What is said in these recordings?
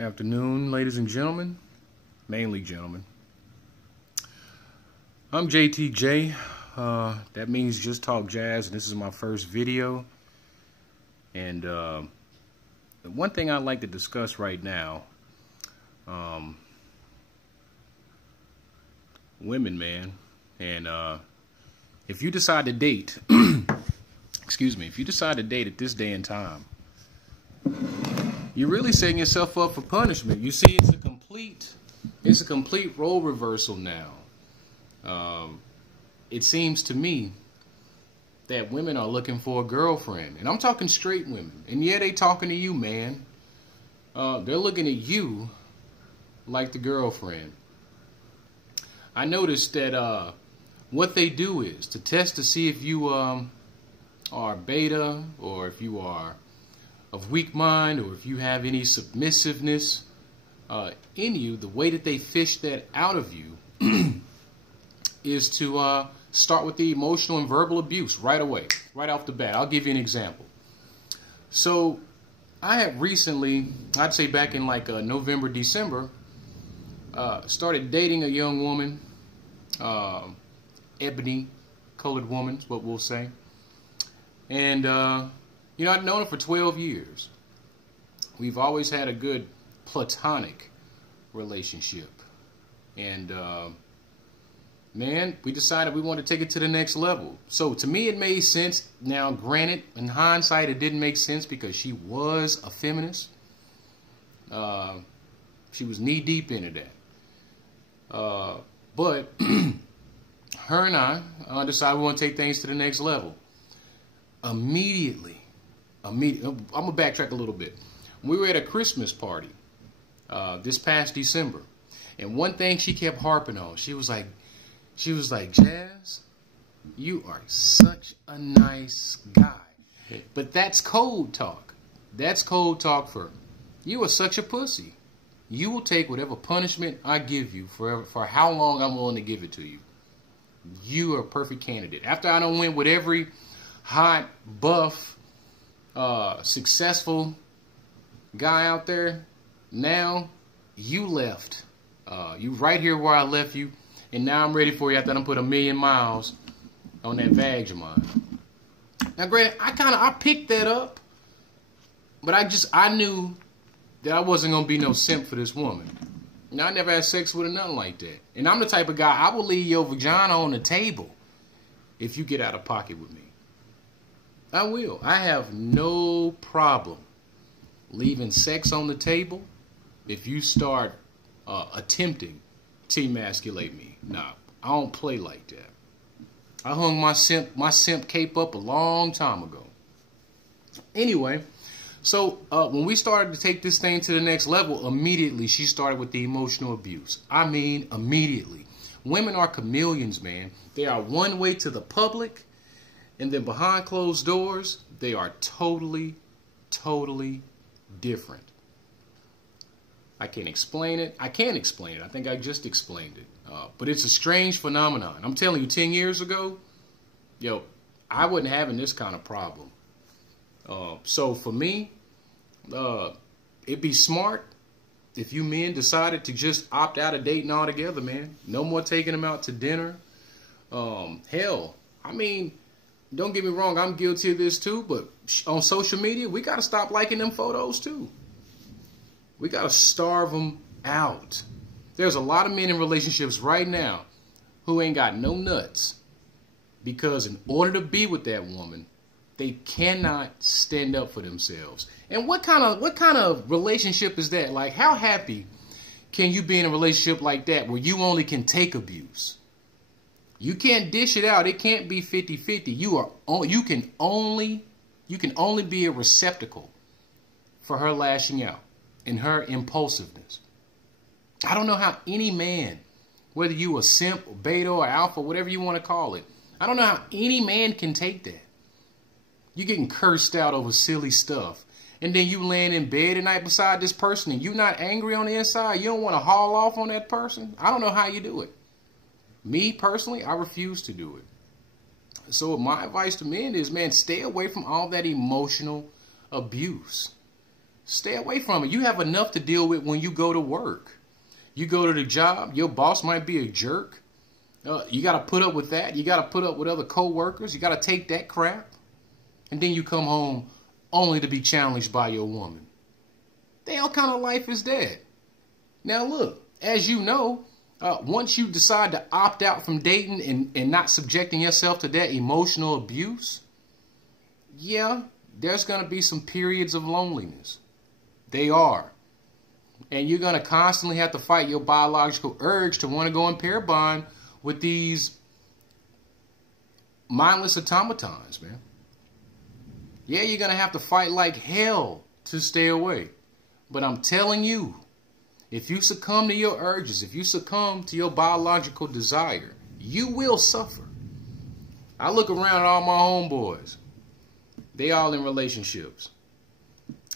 Afternoon, ladies and gentlemen, mainly gentlemen. I'm JTJ. That means Just Talk Jazz, and this is my first video. And the one thing I'd like to discuss right now, women, man. And if you decide to date, excuse me, if you decide to date at this day and time, you're really setting yourself up for punishment. You see, it's a complete role reversal now. It seems to me that women are looking for a girlfriend, and I'm talking straight women. And yeah, they talking to you, man. They're looking at you like the girlfriend. I noticed that what they do is to test to see if you are beta, or if you are of weak mind, or if you have any submissiveness in you. The way that they fish that out of you is to start with the emotional and verbal abuse right away, right off the bat. I'll give you an example. So I have recently, I'd say back in like November, December, started dating a young woman, ebony colored woman is what we'll say. And you know, I've known her for 12 years. We've always had a good platonic relationship. And, man, we decided we wanted to take it to the next level. So, to me, it made sense. Now, granted, in hindsight, it didn't make sense because she was a feminist. She was knee-deep into that. But her and I decided we want to take things to the next level. Immediately, I'm going to backtrack a little bit. We were at a Christmas party this past December. And one thing she kept harping on, she was like, Jazz, you are such a nice guy. But that's code talk. That's code talk for, you are such a pussy. You will take whatever punishment I give you for how long I'm willing to give it to you. You are a perfect candidate. After I done went with every hot, buff, successful guy out there, now you left. You right here where I left you, and now I'm ready for you after I done put 1,000,000 miles on that vag of mine. Now, granted, I picked that up, but I knew that I wasn't gonna be no simp for this woman. Now, I never had sex with her, nothing like that. And I'm the type of guy, I will leave your vagina on the table if you get out of pocket with me. I will. I have no problem leaving sex on the table if you start attempting to emasculate me. Nah, I don't play like that. I hung my simp cape up a long time ago. Anyway, so when we started to take this thing to the next level, immediately she started with the emotional abuse. I mean, immediately. Women are chameleons, man. They are one way to the public, and then behind closed doors, they are totally, totally different. I can't explain it. I can't explain it. I think I just explained it. But it's a strange phenomenon. I'm telling you, 10 years ago, yo, I wasn't having this kind of problem. So for me, it'd be smart if you men decided to just opt out of dating altogether, man. No more taking them out to dinner. Hell, I mean, don't get me wrong, I'm guilty of this too, but on social media, we got to stop liking them photos too. We got to starve them out. There's a lot of men in relationships right now who ain't got no nuts because in order to be with that woman, they cannot stand up for themselves. And what kind of relationship is that? Like, how happy can you be in a relationship like that where you only can take abuse? You can't dish it out. It can't be 50-50. You can only be a receptacle for her lashing out and her impulsiveness. I don't know how any man, whether you a simp, or beta, or alpha, whatever you want to call it, I don't know how any man can take that. You're getting cursed out over silly stuff. And then you laying in bed at night beside this person and you're not angry on the inside. You don't want to haul off on that person. I don't know how you do it. Me, personally, I refuse to do it. So my advice to men is, man, stay away from all that emotional abuse. Stay away from it. You have enough to deal with when you go to work. You go to the job, your boss might be a jerk. You got to put up with that. You got to put up with other co-workers. You got to take that crap. And then you come home only to be challenged by your woman. What kind of life is that? Now look, as you know, once you decide to opt out from dating and not subjecting yourself to that emotional abuse, yeah, there's going to be some periods of loneliness. They are. And you're going to constantly have to fight your biological urge to want to go in pair bond with these mindless automatons, man. Yeah, you're going to have to fight like hell to stay away. But I'm telling you, if you succumb to your urges, if you succumb to your biological desire, you will suffer. I look around at all my homeboys. They all in relationships.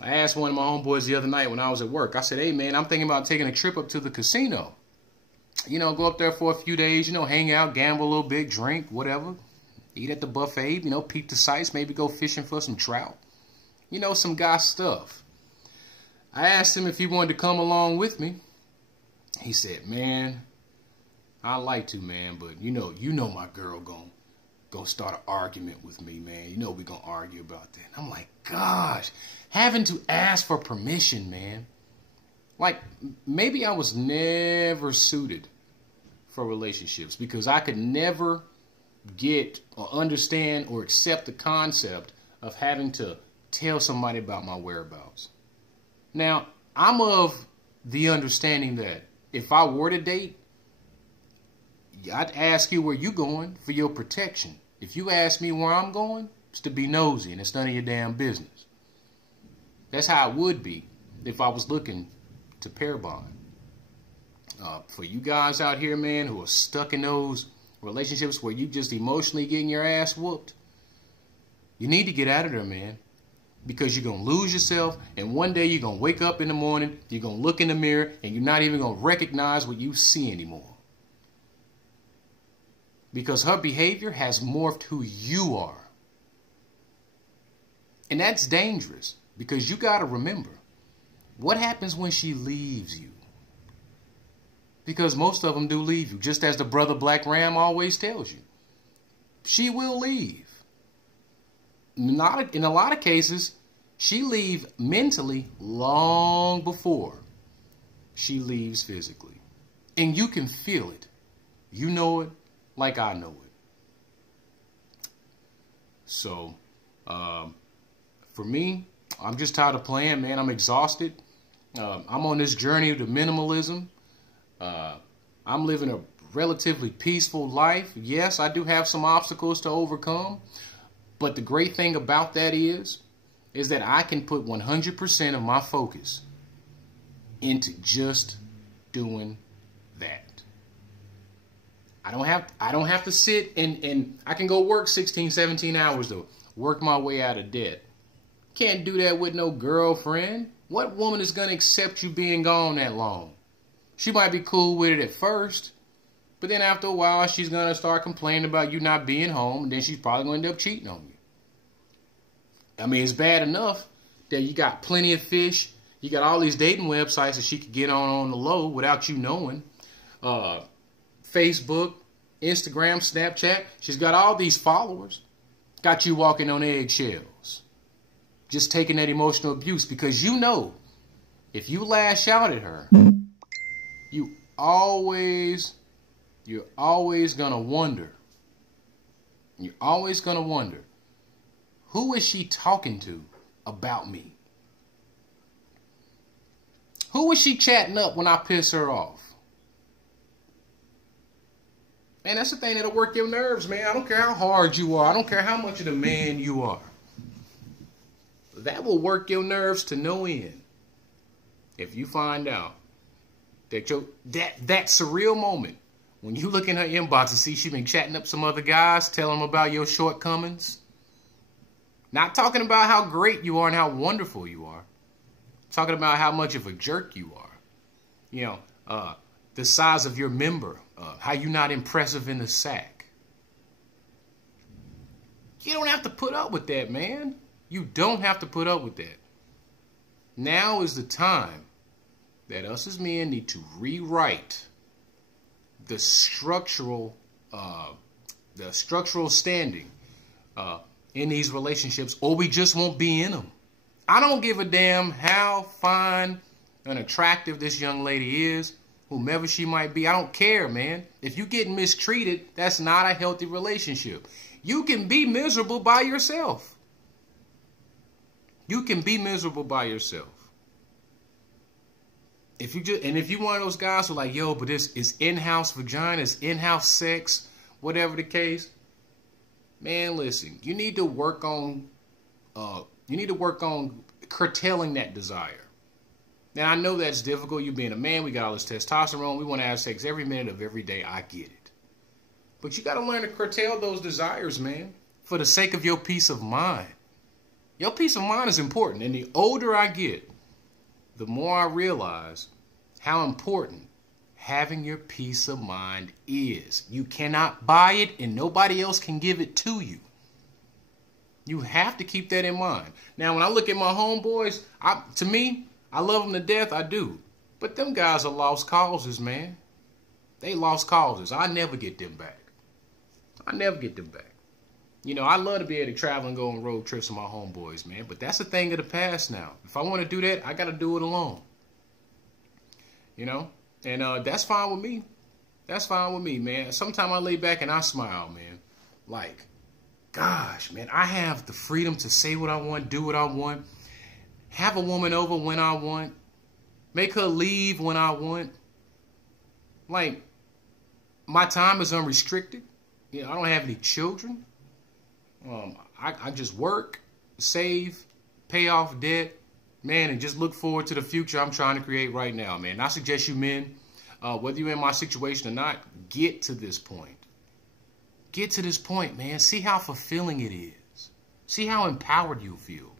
I asked one of my homeboys the other night when I was at work. I said, hey, man, I'm thinking about taking a trip up to the casino. You know, go up there for a few days, you know, hang out, gamble a little bit, drink, whatever. Eat at the buffet, you know, peep the sights, maybe go fishing for some trout. You know, some guy stuff. I asked him if he wanted to come along with me. He said, man, I'd like to, man, but you know my girl gonna start an argument with me, man. You know we gonna argue about that. And I'm like, gosh, having to ask for permission, man. Like, maybe I was never suited for relationships because I could never get or understand or accept the concept of having to tell somebody about my whereabouts. Now, I'm of the understanding that if I were to date, I'd ask you where you going for your protection. If you ask me where I'm going, it's to be nosy and it's none of your damn business. That's how it would be if I was looking to pair bond. For you guys out here, man, who are stuck in those relationships where you just emotionally getting your ass whooped, you need to get out of there, man. Because you're going to lose yourself, and one day you're going to wake up in the morning, you're going to look in the mirror, and you're not even going to recognize what you see anymore. Because her behavior has morphed who you are. And that's dangerous, because you got to remember, what happens when she leaves you? Because most of them do leave you, just as the brother Black Ram always tells you. She will leave. In a lot of cases, she leaves mentally long before she leaves physically. And you can feel it. You know it like I know it. So, for me, I'm just tired of playing, man. I'm exhausted. I'm on this journey to minimalism. I'm living a relatively peaceful life. Yes, I do have some obstacles to overcome. But the great thing about that is that I can put 100% of my focus into just doing that. I don't have to sit and I can go work 16, 17 hours to work my way out of debt. Can't do that with no girlfriend. What woman is going to accept you being gone that long? She might be cool with it at first, but then after a while, she's going to start complaining about you not being home, and then she's probably going to end up cheating on you. I mean, it's bad enough that you got plenty of fish. You got all these dating websites that she could get on the low without you knowing. Facebook, Instagram, Snapchat. She's got all these followers. Got you walking on eggshells. Just taking that emotional abuse because you know if you lash out at her, you're always going to wonder. You're always going to wonder, who is she talking to about me? Who is she chatting up when I piss her off? And that's the thing that'll work your nerves, man. I don't care how hard you are. I don't care how much of a man you are. That will work your nerves to no end. If you find out that that surreal moment when you look in her inbox and see she been chatting up some other guys, telling them about your shortcomings. Not talking about how great you are and how wonderful you are. Talking about how much of a jerk you are. You know, the size of your member. How you're not impressive in the sack. You don't have to put up with that, man. You don't have to put up with that. Now is the time that us as men need to rewrite the structural standing in these relationships, or we just won't be in them. I don't give a damn how fine and attractive this young lady is, whomever she might be. I don't care, man. If you get mistreated, that's not a healthy relationship. You can be miserable by yourself. You can be miserable by yourself. If you one of those guys who are like, yo, but this is in-house vagina, it's in-house sex, whatever the case, man, listen, you need to work on curtailing that desire. Now, I know that's difficult. You being a man, we got all this testosterone. We want to have sex every minute of every day. I get it. But you got to learn to curtail those desires, man, for the sake of your peace of mind. Your peace of mind is important. And the older I get, the more I realize how important having your peace of mind is. You cannot buy it, and nobody else can give it to you. You have to keep that in mind. Now, when I look at my homeboys, to me, I love them to death, I do. But them guys are lost causes, man. They lost causes. I never get them back. I never get them back. You know, I love to be able to travel and go on road trips with my homeboys, man. But that's a thing of the past now. If I want to do that, I got to do it alone. You know? And that's fine with me. That's fine with me, man. Sometimes I lay back and I smile, man. Like, gosh, man, I have the freedom to say what I want, do what I want. Have a woman over when I want. Make her leave when I want. Like, my time is unrestricted. You know, I don't have any children. I just work, save, pay off debt, man, and just look forward to the future I'm trying to create right now, man. And I suggest you men, whether you're in my situation or not, get to this point. Get to this point, man. See how fulfilling it is. See how empowered you feel.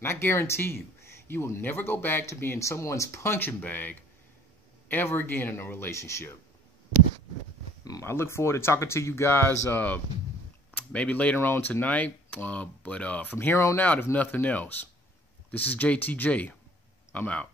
And I guarantee you, you will never go back to being someone's punching bag ever again in a relationship. I look forward to talking to you guys maybe later on tonight. But from here on out, if nothing else, this is JTJ. I'm out.